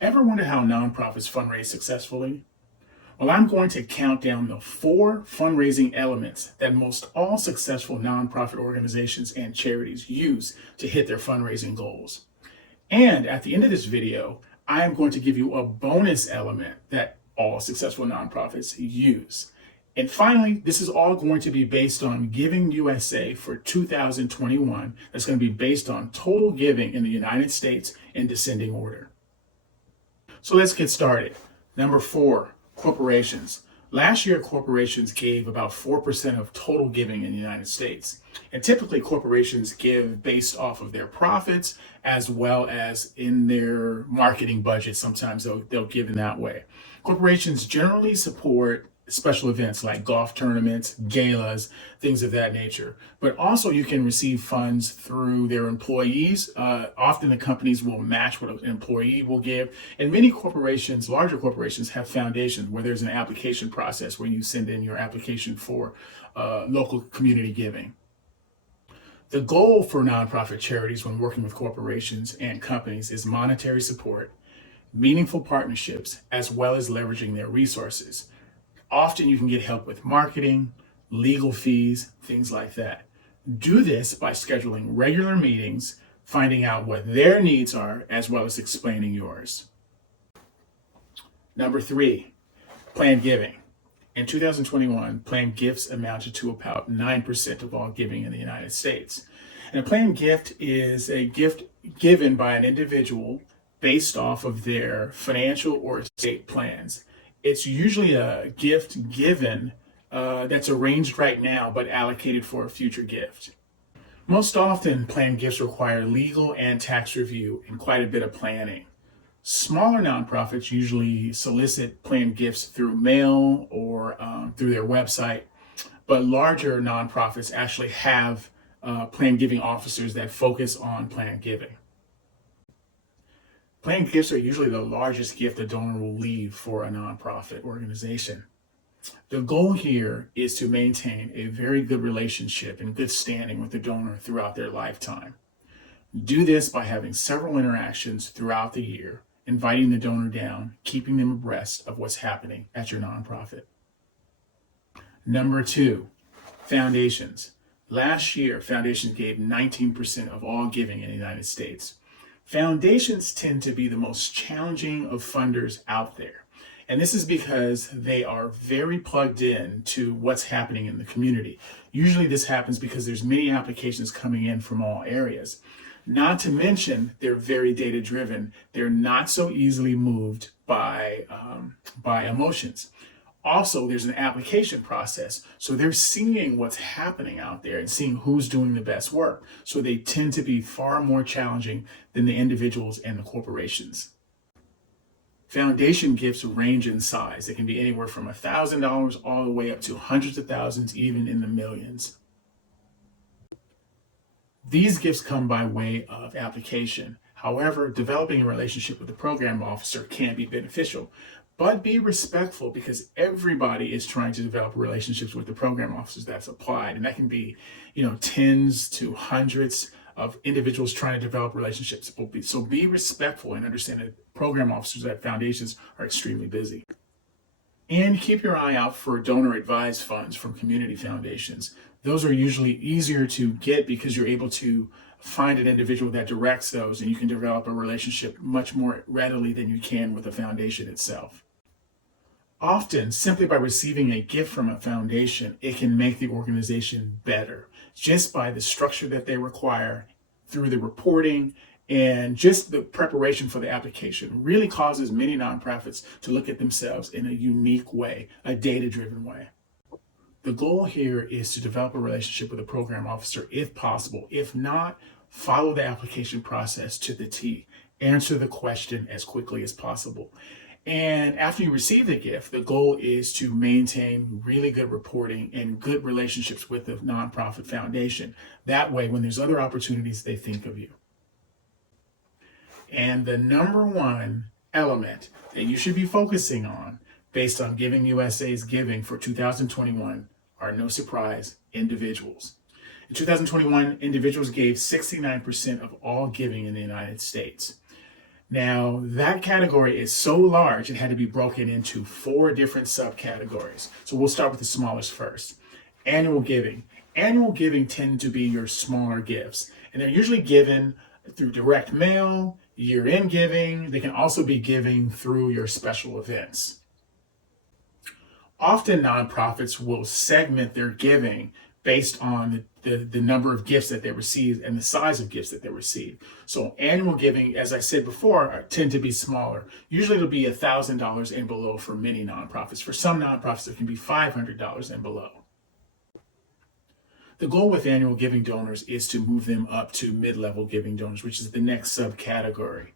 Ever wonder how nonprofits fundraise successfully? Well, I'm going to count down the 4 fundraising elements that most all successful nonprofit organizations and charities use to hit their fundraising goals. And at the end of this video, I am going to give you a bonus element that all successful nonprofits use. And finally, this is all going to be based on Giving USA for 2021. That's going to be based on total giving in the United States in descending order. So let's get started. Number 4, corporations. Last year, corporations gave about 4% of total giving in the United States. And typically, corporations give based off of their profits as well as in their marketing budget. Sometimes they'll give in that way. Corporations generally support special events like golf tournaments, galas, things of that nature. But also you can receive funds through their employees. Often the companies will match what an employee will give. And many corporations, larger corporations, have foundations where there's an application process where you send in your application for local community giving. The goal for nonprofit charities when working with corporations and companies is monetary support, meaningful partnerships, as well as leveraging their resources. Often you can get help with marketing, legal fees, things like that. Do this by scheduling regular meetings, finding out what their needs are, as well as explaining yours. Number 3, planned giving. In 2021, planned gifts amounted to about 9% of all giving in the United States. And a planned gift is a gift given by an individual based off of their financial or estate plans. It's usually a gift given that's arranged right now but allocated for a future gift. Most often, planned gifts require legal and tax review and quite a bit of planning. Smaller nonprofits usually solicit planned gifts through mail or through their website, but larger nonprofits actually have planned giving officers that focus on planned giving. Planned gifts are usually the largest gift a donor will leave for a nonprofit organization. The goal here is to maintain a very good relationship and good standing with the donor throughout their lifetime. Do this by having several interactions throughout the year, inviting the donor down, keeping them abreast of what's happening at your nonprofit. Number 2, foundations. Last year, foundations gave 19% of all giving in the United States. Foundations tend to be the most challenging of funders out there. And this is because they are very plugged in to what's happening in the community. Usually this happens because there's many applications coming in from all areas. Not to mention, they're very data driven. They're not so easily moved by emotions. Also, there's an application process. So they're seeing what's happening out there and seeing who's doing the best work. So they tend to be far more challenging than the individuals and the corporations. Foundation gifts range in size. They can be anywhere from $1,000 all the way up to hundreds of thousands, even in the millions. These gifts come by way of application. However, developing a relationship with the program officer can be beneficial. But be respectful because everybody is trying to develop relationships with the program officers that's applied. And that can be, tens to hundreds of individuals trying to develop relationships. So be respectful and understand that program officers at foundations are extremely busy. And keep your eye out for donor advised funds from community foundations. Those are usually easier to get because you're able to find an individual that directs those and you can develop a relationship much more readily than you can with a foundation itself. Often, simply by receiving a gift from a foundation, it can make the organization better just by the structure that they require through the reporting and just the preparation for the application really causes many nonprofits to look at themselves in a unique way, a data-driven way. The goal here is to develop a relationship with a program officer if possible. If not, follow the application process to the T. Answer the question as quickly as possible. And after you receive the gift, the goal is to maintain really good reporting and good relationships with the nonprofit foundation. That way, when there's other opportunities, they think of you. And the number 1 element that you should be focusing on based on Giving USA's giving for 2021 are, no surprise, individuals. In 2021, individuals gave 69% of all giving in the United States. Now, that category is so large, it had to be broken into 4 different subcategories. So we'll start with the smallest first. Annual giving. Annual giving tend to be your smaller gifts, and they're usually given through direct mail, year-end giving. They can also be giving through your special events. Often nonprofits will segment their giving based on the number of gifts that they receive and the size of gifts that they receive. So annual giving, as I said before, tend to be smaller. Usually it'll be $1,000 and below for many nonprofits. For some nonprofits, it can be $500 and below. The goal with annual giving donors is to move them up to mid-level giving donors, which is the next subcategory.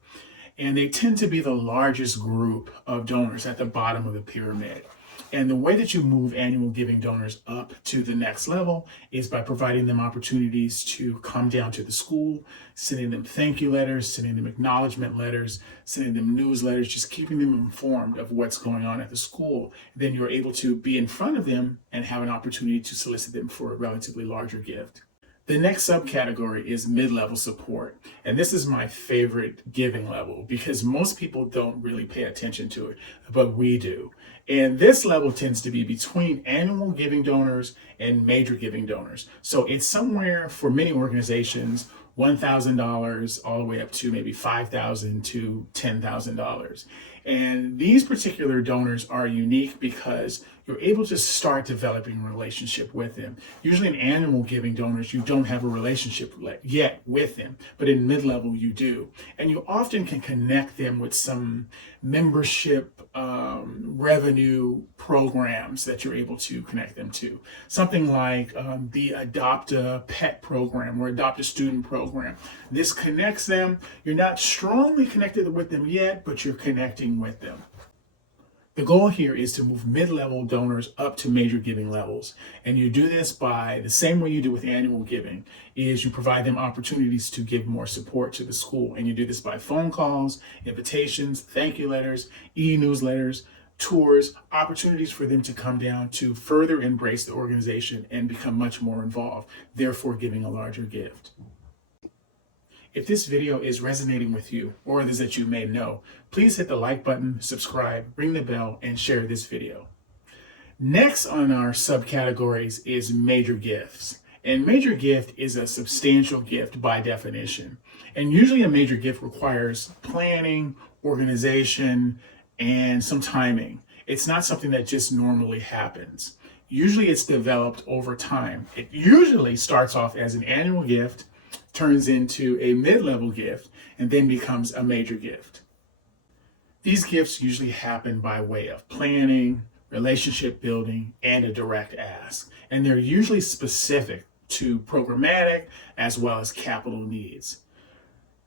And they tend to be the largest group of donors at the bottom of the pyramid. And the way that you move annual giving donors up to the next level is by providing them opportunities to come down to the school, sending them thank you letters, sending them acknowledgement letters, sending them newsletters, just keeping them informed of what's going on at the school. Then you're able to be in front of them and have an opportunity to solicit them for a relatively larger gift. The next subcategory is mid-level support. And this is my favorite giving level because most people don't really pay attention to it, but we do. And this level tends to be between annual giving donors and major giving donors. So it's somewhere for many organizations, $1,000 all the way up to maybe $5,000 to $10,000. And these particular donors are unique because you're able to start developing a relationship with them. Usually in annual giving donors, you don't have a relationship yet with them, but in mid-level you do. And you often can connect them with some membership revenue programs that you're able to connect them to. Something like the Adopt a Pet program or Adopt a Student program. This connects them. You're not strongly connected with them yet, but you're connecting with them. The goal here is to move mid-level donors up to major giving levels. And you do this by the same way you do with annual giving, is you provide them opportunities to give more support to the school. And you do this by phone calls, invitations, thank you letters, e-newsletters, tours, opportunities for them to come down to further embrace the organization and become much more involved, therefore giving a larger gift. If this video is resonating with you or others that you may know, please hit the like button, subscribe, ring the bell, and share this video. Next on our subcategories is major gifts. And major gift is a substantial gift by definition. And usually a major gift requires planning, organization, and some timing. It's not something that just normally happens. Usually it's developed over time. It usually starts off as an annual gift, turns into a mid-level gift, and then becomes a major gift. These gifts usually happen by way of planning, relationship building, and a direct ask. And they're usually specific to programmatic as well as capital needs.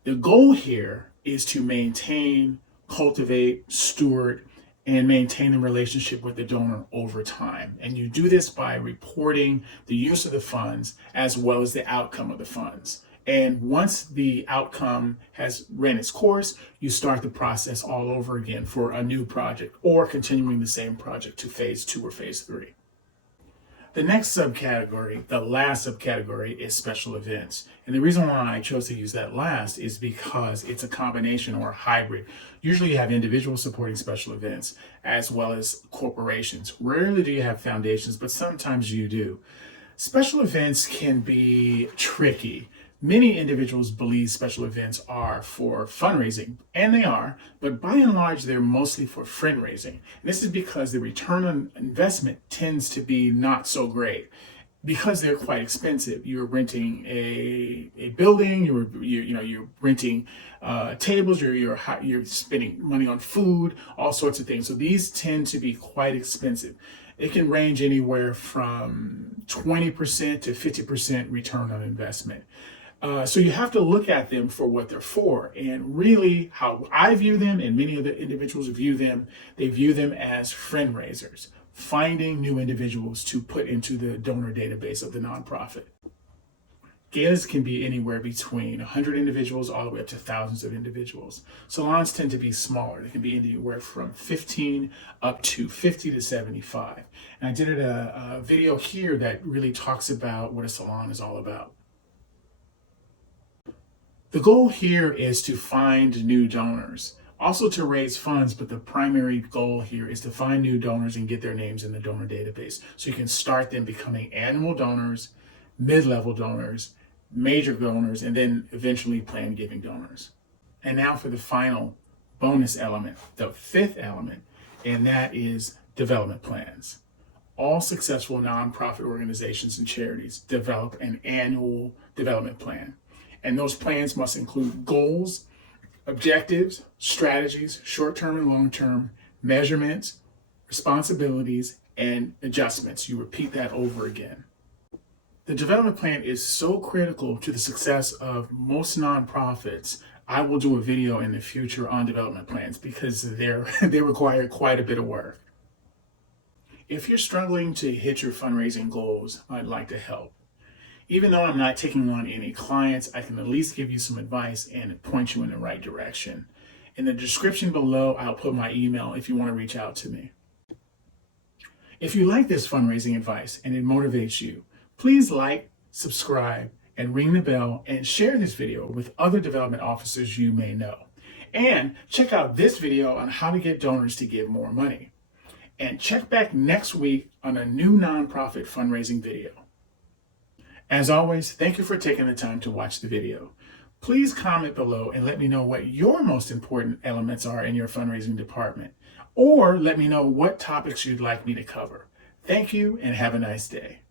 The goal here is to maintain, cultivate, steward, and maintain a relationship with the donor over time. And you do this by reporting the use of the funds as well as the outcome of the funds. And once the outcome has ran its course, you start the process all over again for a new project or continuing the same project to phase 2 or phase 3. The next subcategory, the last subcategory, is special events. And the reason why I chose to use that last is because it's a combination or a hybrid. Usually you have individuals supporting special events as well as corporations. Rarely do you have foundations, but sometimes you do. Special events can be tricky. Many individuals believe special events are for fundraising, and they are, but by and large, they're mostly for fundraising. And this is because the return on investment tends to be not so great because they're quite expensive. You're renting a building, you're renting tables, you're spending money on food, all sorts of things. So these tend to be quite expensive. It can range anywhere from 20% to 50% return on investment. So you have to look at them for what they're for. And really how I view them and many other individuals view them, they view them as fundraisers, finding new individuals to put into the donor database of the nonprofit. Galas can be anywhere between 100 individuals all the way up to thousands of individuals. Salons tend to be smaller. They can be anywhere from 15 up to 50 to 75. And I did a video here that really talks about what a salon is all about. The goal here is to find new donors, also to raise funds, but the primary goal here is to find new donors and get their names in the donor database so you can start them becoming annual donors, mid-level donors, major donors, and then eventually plan giving donors. And now for the final bonus element, the fifth element, and that is development plans. All successful nonprofit organizations and charities develop an annual development plan. And those plans must include goals, objectives, strategies, short-term and long-term, measurements, responsibilities, and adjustments. You repeat that over again. The development plan is so critical to the success of most nonprofits. I will do a video in the future on development plans because they require quite a bit of work. If you're struggling to hit your fundraising goals, I'd like to help. Even though I'm not taking on any clients, I can at least give you some advice and point you in the right direction. In the description below, I'll put my email if you want to reach out to me. If you like this fundraising advice and it motivates you, please like, subscribe, and ring the bell and share this video with other development officers you may know. And check out this video on how to get donors to give more money. And check back next week on a new nonprofit fundraising video. As always, thank you for taking the time to watch the video. Please comment below and let me know what your most important elements are in your fundraising department, or let me know what topics you'd like me to cover. Thank you and have a nice day.